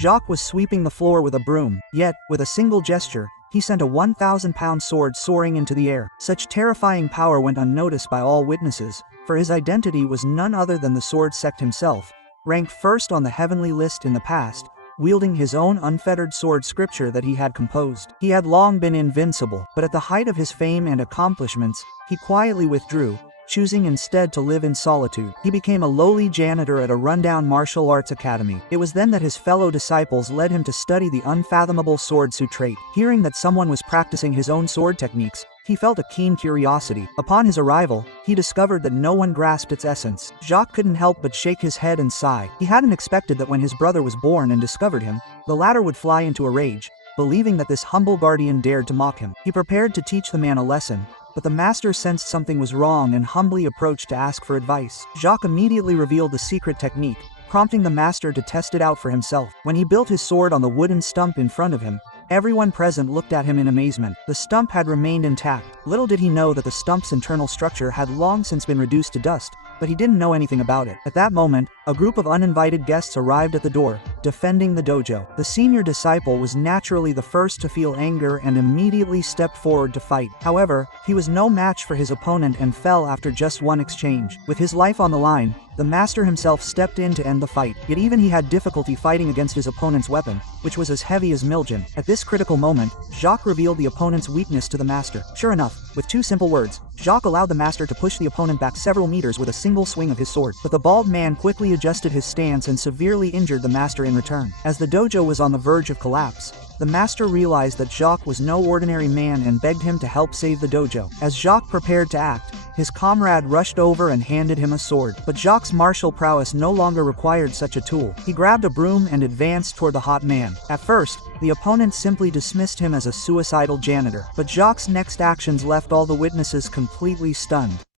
Jacques was sweeping the floor with a broom, yet, with a single gesture, he sent a 1,000-pound sword soaring into the air. Such terrifying power went unnoticed by all witnesses, for his identity was none other than the Sword Sect himself, ranked first on the heavenly list in the past, wielding his own unfettered sword scripture that he had composed. He had long been invincible, but at the height of his fame and accomplishments, he quietly withdrew, choosing instead to live in solitude. He became a lowly janitor at a rundown martial arts academy. It was then that his fellow disciples led him to study the unfathomable swordsu trait. Hearing that someone was practicing his own sword techniques, he felt a keen curiosity. Upon his arrival, he discovered that no one grasped its essence. Jacques couldn't help but shake his head and sigh. He hadn't expected that when his brother was born and discovered him, the latter would fly into a rage, believing that this humble guardian dared to mock him. He prepared to teach the man a lesson, but the master sensed something was wrong and humbly approached to ask for advice. Jacques immediately revealed the secret technique, prompting the master to test it out for himself. When he built his sword on the wooden stump in front of him, everyone present looked at him in amazement. The stump had remained intact. Little did he know that the stump's internal structure had long since been reduced to dust, but he didn't know anything about it. At that moment, a group of uninvited guests arrived at the door, defending the dojo. The senior disciple was naturally the first to feel anger and immediately stepped forward to fight. However, he was no match for his opponent and fell after just one exchange. With his life on the line, the master himself stepped in to end the fight, yet even he had difficulty fighting against his opponent's weapon, which was as heavy as Miljan. At this critical moment, Jacques revealed the opponent's weakness to the master. Sure enough, with 2 simple words, Jacques allowed the master to push the opponent back several meters with a single swing of his sword. But the bald man quickly adjusted his stance and severely injured the master in return. As the dojo was on the verge of collapse, the master realized that Jacques was no ordinary man and begged him to help save the dojo. As Jacques prepared to act, his comrade rushed over and handed him a sword. But Jacques' martial prowess no longer required such a tool. He grabbed a broom and advanced toward the hot man. At first, the opponent simply dismissed him as a suicidal janitor, but Jacques' next actions left all the witnesses completely stunned.